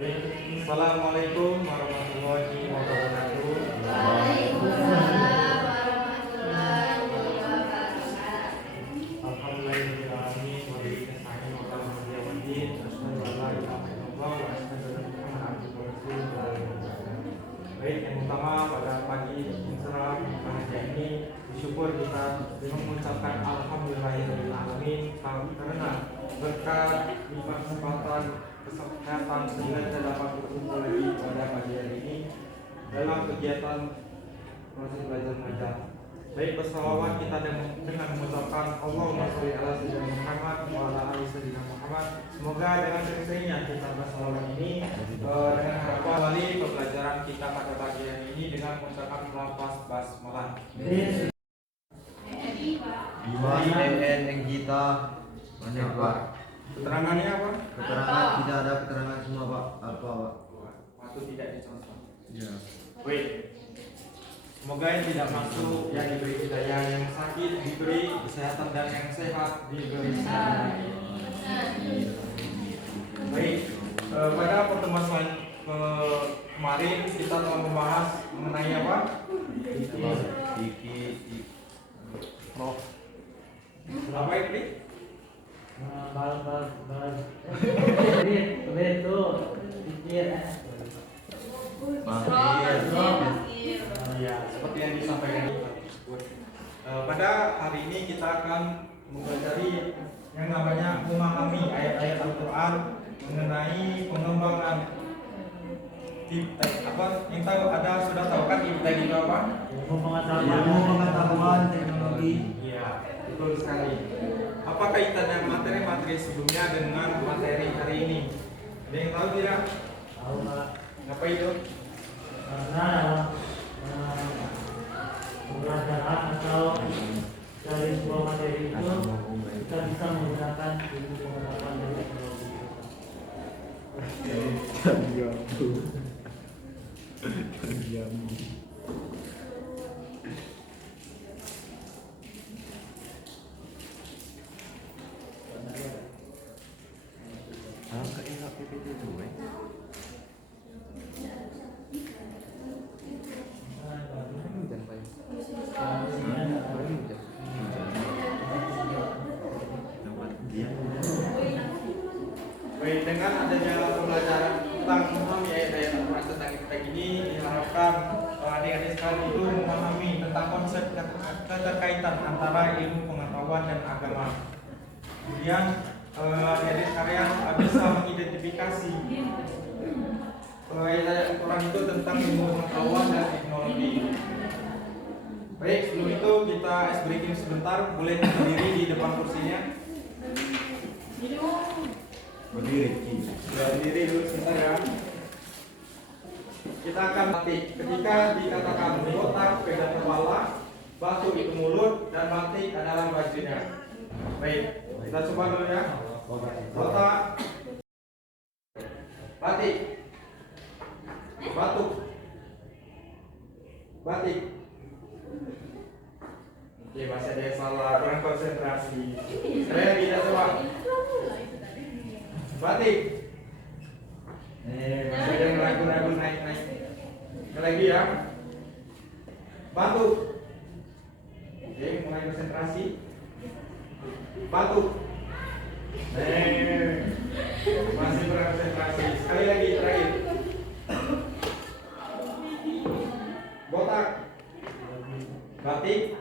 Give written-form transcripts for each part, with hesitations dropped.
Assalamualaikum warahmatullahi wabarakatuh. Waalaikumsalam warahmatullahi wabarakatuh. Alhamdulillahirobbilalamin wa bihi nasta'in wa ala alihi wa sahbihi asyhadu an la ilaha illallah wa asyhadu anna Muhammadan abduhu wa rasuluh. Baik, yang utama pada pagi cerah pagi ini bersyukur kita mengucapkan alhamdulillahirobbilalamin karena berkat nikmat kesempatan sehingga kita dapat berkumpul lagi pada pagi hari ini dalam kegiatan proses belajar mengajar. Baik, bersalawat kita dengan mengucapkan Allahumma sholli ala sayyidina Muhammad wa ala ali sayyidina Muhammad. Semoga dengan sering-seringnya kita bersalawat ini dengan harapan kembali pembelajaran kita pada pagi hari ini dengan mengucapkan lafaz basmalah. Yang kita mana Pak? Keterangannya apa? Keterangan tidak ada keterangan semua Pak. Apa Pak? Waktu tidak dicontoh. Ya. Wait. Semoga yang tidak masuk yang diberi hidayah, yang sakit diberi kesehatan dan yang sehat diberi kesehatan. Baik, pada pertemuan kemarin kita telah membahas mengenai apa? Roh. Apa itu? Ya, seperti yang disampaikan pada hari ini kita akan mempelajari yang namanya memahami ayat-ayat Al-Quran mengenai pengembangan iptek. Apa yang tahu ada sudah tahu kan iptek itu apa? Ilmu pengetahuan teknologi. Iya, betul sekali. Apa kaitannya materi-materi sebelumnya dengan materi hari ini? Ada yang tahu tidak? Tahu Pak. Apa itu? Karena pembelajaran atau dari sebuah materi itu kita bisa menggunakan ilmu pengetahuan dan teknologi. Baik, dengan adanya pembelajaran tentang memahami ayat-ayat Al-Quran tentang iptek ini diharapkan adik-adik sekalian itu memahami tentang konsep keterkaitan antara ilmu pengetahuan dan agama. Kemudian adik-adik sekalian bisa mengidentifikasi ayat-ayat Al-Quran itu tentang ilmu pengetahuan dan teknologi. Baik, sebelum itu kita ice breaking sebentar. Boleh berdiri di depan kursinya. Berdiri dulu sebentar ya. Kita akan batik. Ketika dikatakan botak, pegang kepala, batu itu mulut, dan batik adalah bajunya. Baik, kita coba dulu ya. Botak, batik, batuk, batik. Oke, masih ada yang salah, kurang konsentrasi. Saya tidak coba. Batik. Masih ada yang ragu-ragu naik-naik. Sekali lagi ya. Batuk. Oke, mulai konsentrasi. Batuk. Masih kurang konsentrasi. Sekali lagi terakhir. Botak. Batik.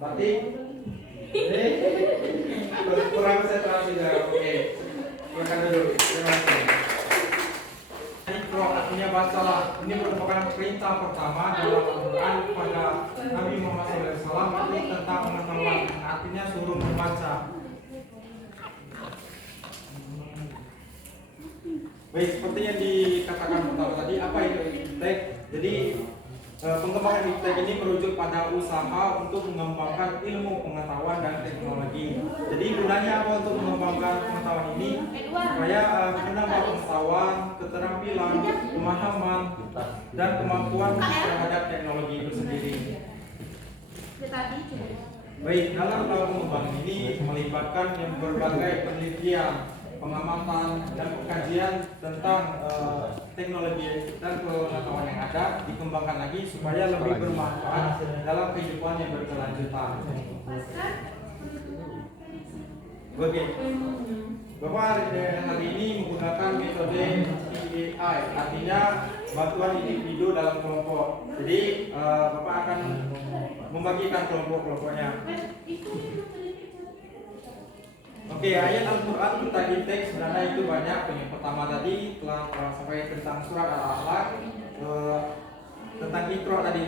Batik. Kurang konsentrasi ya. Oke. Silakan dulu. Terima kasih. Ikro artinya bacalah. Ini merupakan perintah pertama dalam Al-Quran pada Nabi Muhammad SAW itu tentang pengetahuan. Artinya suruh membaca. Baik, seperti yang dikatakan pertama tadi, apa itu iptek? Jadi pengembangan iptek ini merujuk pada usaha untuk mengembangkan ilmu pengetahuan dan teknologi. Jadi gunanya apa untuk mengembangkan pengetahuan ini? Supaya menambah pengetahuan, keterampilan, pemahaman, dan kemampuan terhadap teknologi itu sendiri. Baik, dalam pengembangan ini melibatkan berbagai penelitian pengamatan dan pengkajian tentang teknologi dan pengetahuan yang ada dikembangkan lagi supaya lebih bermanfaat dalam kehidupan yang berkelanjutan. Oke, Bapak hari ini menggunakan metode PAI, artinya bantuan individu dalam kelompok. Jadi Bapak akan membagikan kelompok-kelompoknya. Oke, ayat Al-Quran tentang teks sebenarnya itu banyak. Yang pertama tadi telah sampai tentang surat Al-A'la, tentang intro tadi,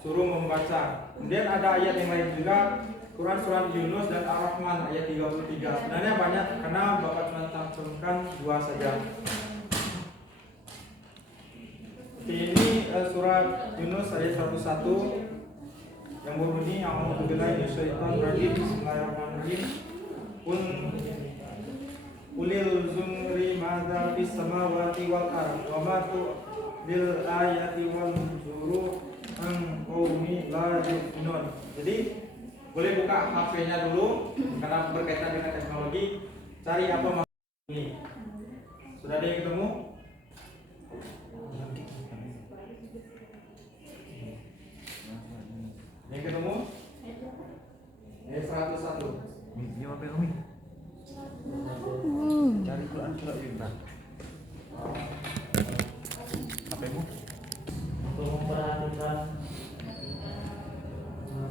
suruh membaca. Kemudian ada ayat yang lain juga, Quran surat Yunus dan Ar-Rahman ayat 33. Sebenarnya banyak karena Bapak cuma cantumkan 2 saja. Oke, ini surat Yunus ayat 101 yang berbunyi A'udzubillahi minasyaitonir rajim. Bismillahirrahmanirrahim. Ulil zumri madza fis samawati wal ardh wa ma lil ayati wal nuzuru an qaumi la yu'minun. Jadi boleh buka HP-nya dulu karena berkaitan dengan teknologi. Cari apa maksud ini. Sudah ada yang ketemu? Yang ketemu? Ayat 101. Ini apa yang cari Quran surat Yunus. HP-mu? Untuk memperhatikan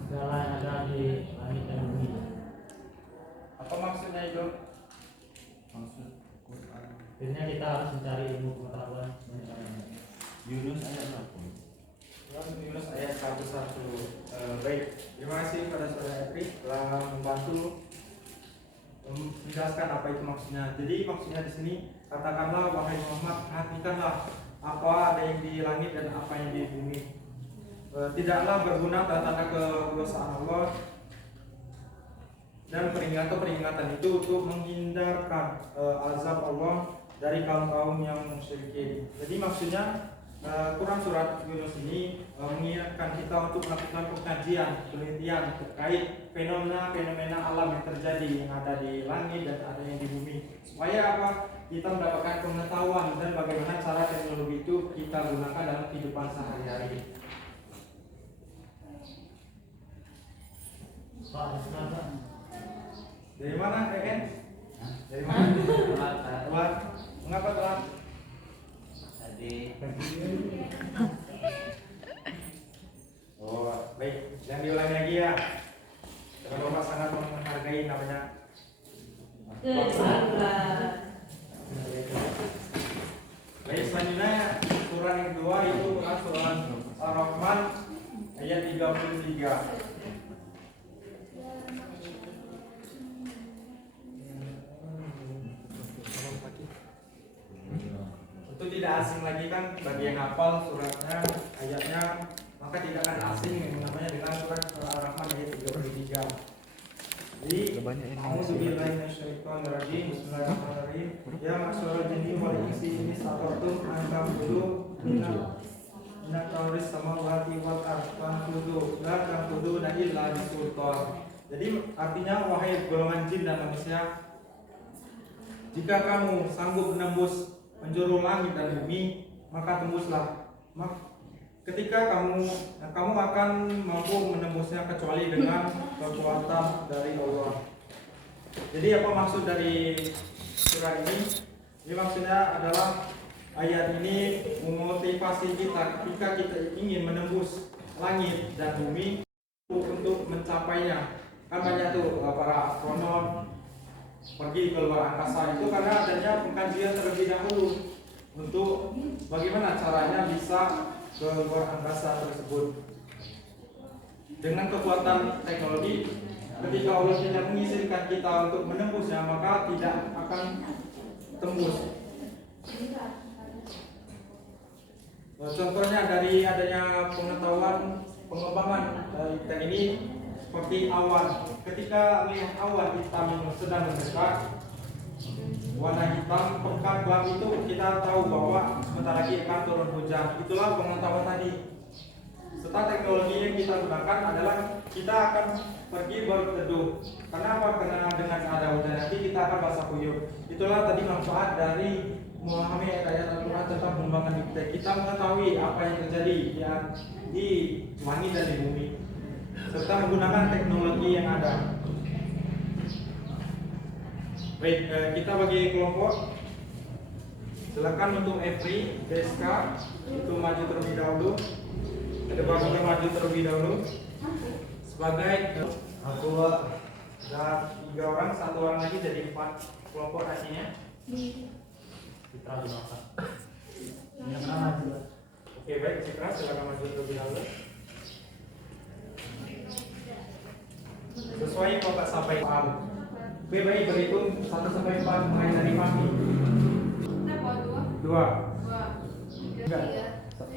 segala yang ada di langit dan bumi. Apa maksudnya itu? Maksud Quran Akhirnya kita harus mencari ilmu pengetahuan banyak. Yunus ayat berapa? Yunus ayat 101. Baik, terima kasih pada saudara Edric telah membantu menjelaskan apa itu maksudnya. Jadi maksudnya di sini, katakanlah wahai Muhammad, perhatikanlah apa ada yang di langit dan apa yang di bumi. Tidaklah berguna tanda-tanda kekuasaan Allah dan peringatan itu untuk menghindarkan azab Allah dari kaum-kaum yang musyrikin. Jadi maksudnya Quran surat Yunus ini mengingatkan kita untuk melakukan pengkajian, penelitian terkait fenomena-fenomena alam yang terjadi yang ada di langit dan ada yang di bumi. Supaya apa? Kita mendapatkan pengetahuan dan bagaimana cara teknologi itu kita gunakan dalam kehidupan sehari-hari. Dari mana KN? Dari mana? Telat. Mengapa telat? Oh, baik. Jangan diulangi lagi ya. Karena Bapak sangat menghargai namanya. Baik, selanjutnya surat yang kedua itu surat Ar-Rahman ayat 33. Itu tidak asing lagi kan bagi yang hafal suratnya, ayatnya, maka tidak akan asing yang namanya dengan surat Ar-Rahman ayat 33. Jadi, A'udzubillahi minasyaitonirrajim. Bismillahirrahmanirrahim. Ya ma'syaral jinni wal insi in istata'tum an tanfudu min aqtaris samawati wal ardh fanfudu la tanfuduna illa bisultan. Jadi artinya wahai golongan jin dan manusia, jika kamu sanggup menembus penjuru langit dan bumi, maka tembuslah. Ketika kamu akan mampu menembusnya kecuali dengan kekuatan dari Allah. Jadi apa maksud dari surat ini? Ini maksudnya adalah ayat ini memotivasi kita ketika kita ingin menembus langit dan bumi untuk mencapainya. Kan banyak tuh para astronom pergi ke luar angkasa itu karena adanya pengkajian terlebih dahulu untuk bagaimana caranya bisa ke luar angkasa tersebut. Dengan kekuatan teknologi, ketika Allah tidak mengizinkan kita untuk menembusnya, maka tidak akan tembus. Contohnya dari adanya pengetahuan pengembangan ikan ini seperti awan. Ketika melihat awan hitam yang sedang mendekat, warna hitam pekat gelap itu kita tahu bahwa sebentar lagi akan turun hujan. Itulah pengetahuan tadi. serta teknologi yang kita gunakan adalah kita akan pergi berteduh. Kenapa? Karena dengan ada hujan nanti kita akan basah kuyup. Itulah tadi manfaat dari memahami ayat Al-Quran tentang pengembangan iptek. Kita mengetahui apa yang terjadi di langit dan di bumi, serta menggunakan teknologi yang ada. Baik, kita bagi kelompok. Silakan untuk Efri, Deska itu maju terlebih dahulu. Ada bagian maju terlebih dahulu. Sebagai Aku Pak. ada 3 orang, 1 orang lagi jadi 4 kelompok hasilnya. Citra di belakang. Yang pertama juga. Oke baik, Citra silakan maju terlebih dahulu. Sesuai kotak sampai paham. Oke baik, berhitung 1 sampai 4 mulai dari pagi. 2. Enggak. 4.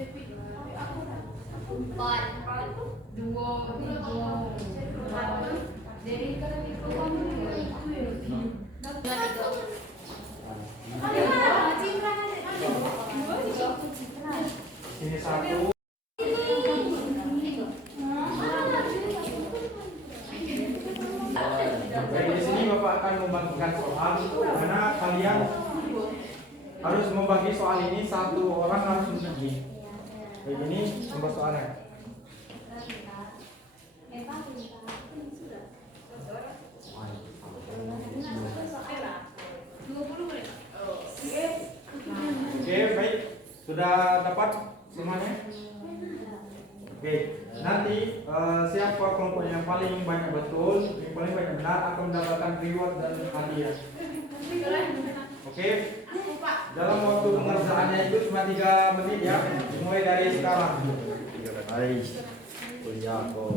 Ini 1. Baik, di sini Bapak akan membagikan soal, karena kalian harus membagi soal ini, 1 orang harus membagi. Baik, ini nomor soalnya. Oke, baik. Sudah dapat semuanya? Oke, nanti siapa kelompok yang paling banyak betul, yang paling banyak benar akan mendapatkan reward dan hadiah. Oke, dalam waktu pengerjaannya itu cuma 3 menit ya, dimulai dari sekarang. Kuliah kok.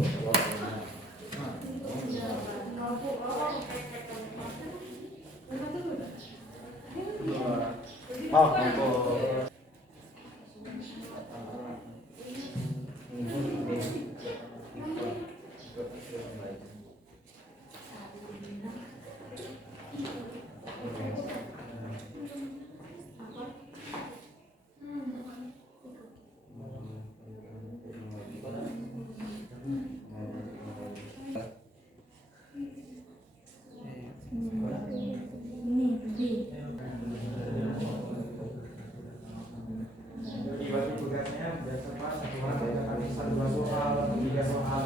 Bagi tugasnya biasa Pak, 1 orang akan 1-2 soal, 3 soal.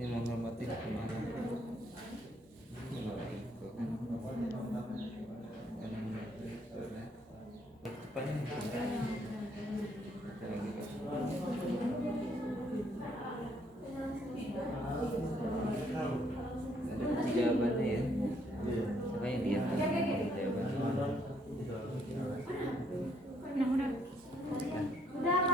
Ini menghormati kemana? Jawabannya ya. Siapa yang lihat? Jawabannya. Sudah?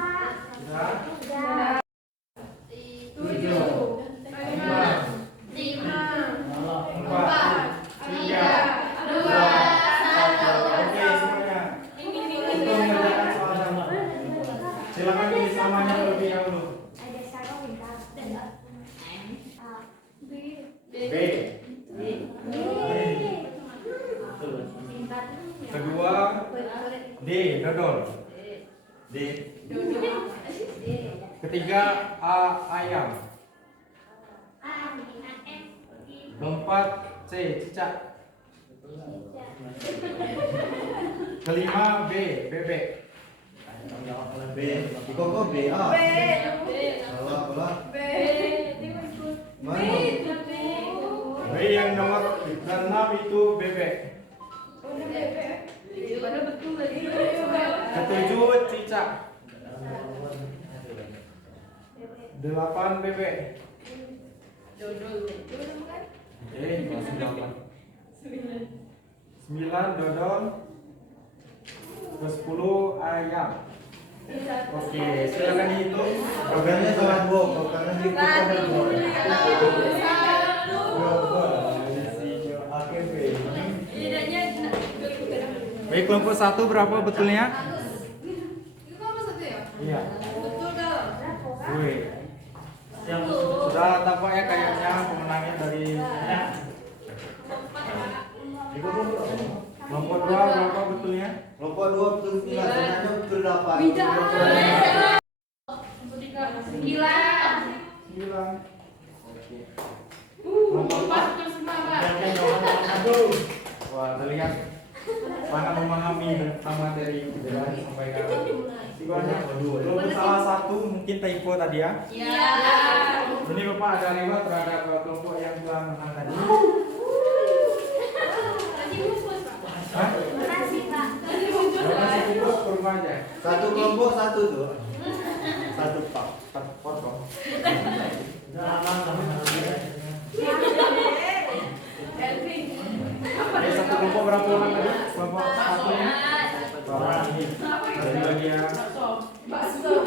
4, 3, 2, 1. Oke semuanya. Silakan tulis namanya terlebih dahulu. B. Kedua D, dodol. D. Ketiga A, ayam. Keempat C, cicak. Kelima B, bebek. B. Kok B A. Salah. Mana? B yang nomor 6 itu bebek. Ketujuh cicak. 8 bebek. Masih 8. 9 dodol. Ke-10 ayam. Oke, silakan dihitung. Programnya jangan bohong, karena di Baik, kelompok 1 berapa betulnya? Iya. Wih. Sudah tampak ya kayaknya pemenangnya dari kelompok 2 berapa betulnya? Kelompok 2 betul 9, sebenarnya betul 8. ya. Mana memahami tentang materi yang sudah disampaikan. Banyak. Kalau salah satu mungkin typo tadi ya. Iya. Ini Bapak ada lewat terhadap kelompok yang telah menang tadi. Hah? Makasih, Pak. Masih cukup kurma aja. Satu kelompok satu tuh. Satu pak. Satu potong. Jangan Satu kelompok berapa orang tadi? Kelompok satu ini. Orang ini. Dari bagian masuk.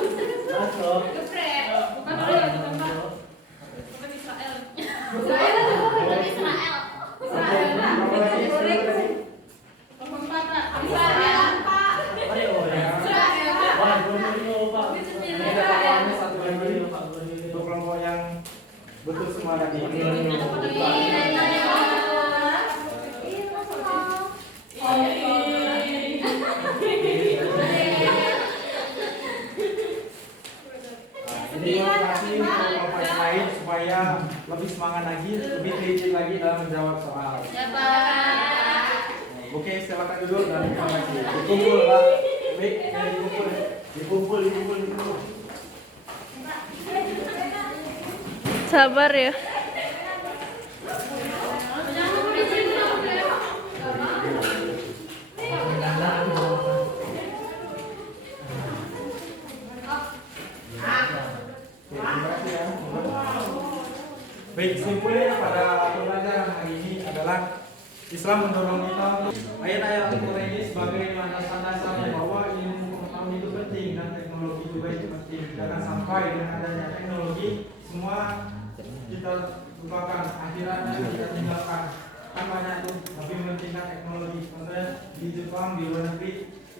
untuk kelompok yang betul semua tadi. Jadi kasih kelompok yang lain supaya lebih semangat lagi, lebih teliti lagi dalam menjawab soal. Oke, silakan duduk dan terima kasih. Dikumpul Pak. Baik, dikumpul. Sabar ya. Baik, simpulnya pada pembelajaran hari ini adalah Islam mendorong kita untuk ayat-ayat Al-Quran ini sebagai landasan-landasan bahwa ilmu pengetahuan itu penting dan teknologi juga itu penting. Jangan sampai dengan adanya teknologi semua kita lupakan, akhirnya kita tinggalkan. Kan banyak tuh lebih mementingkan teknologi. Contohnya di Jepang, di luar negeri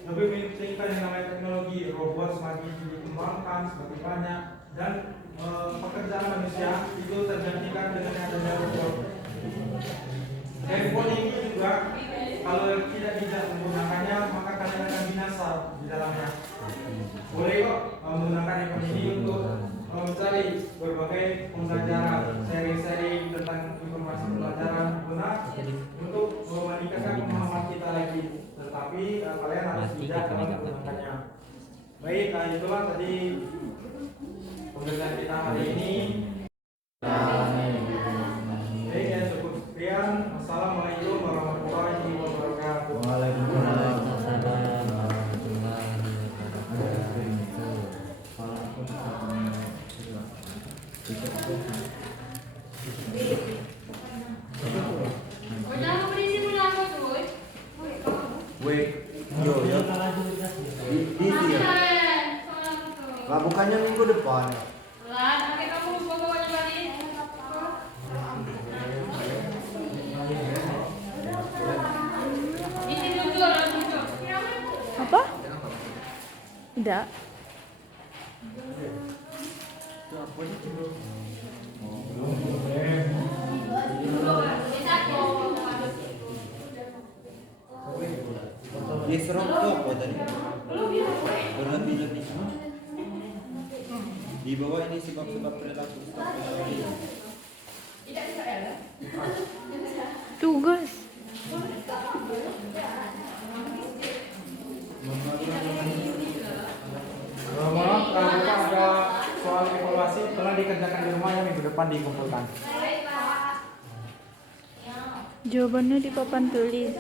lebih mementingkan yang namanya teknologi, robot semakin dikembangkan semakin banyak dan pekerjaan manusia itu tergantikan dengan adanya robot. Handphone ini juga kalau tidak bijak menggunakannya maka kalian akan binasa di dalamnya. Boleh kok menggunakan handphone ini untuk mencari berbagai pembelajaran, sharing-sharing tentang informasi pembelajaran guna untuk meningkatkan pemahaman kita lagi. Tetapi kalian harus bijak dalam menggunakannya. Baik, itulah tadi pembelajaran kita hari ini. Baik, ya cukup sekian. Assalamualaikum warahmatullahi wabarakatuh. Waalaikumsalam. Wait, yo. Di ya. Lah bukannya minggu depan. Apa? Enggak. Dia serok tuh apa tadi? Berlebih-lebih. Di bawah ini sebab-sebab perilaku. Tugas. Maaf, kalau ada soal evaluasi telah dikerjakan di rumah yang minggu depan dikumpulkan. Jawabannya di papan tulis.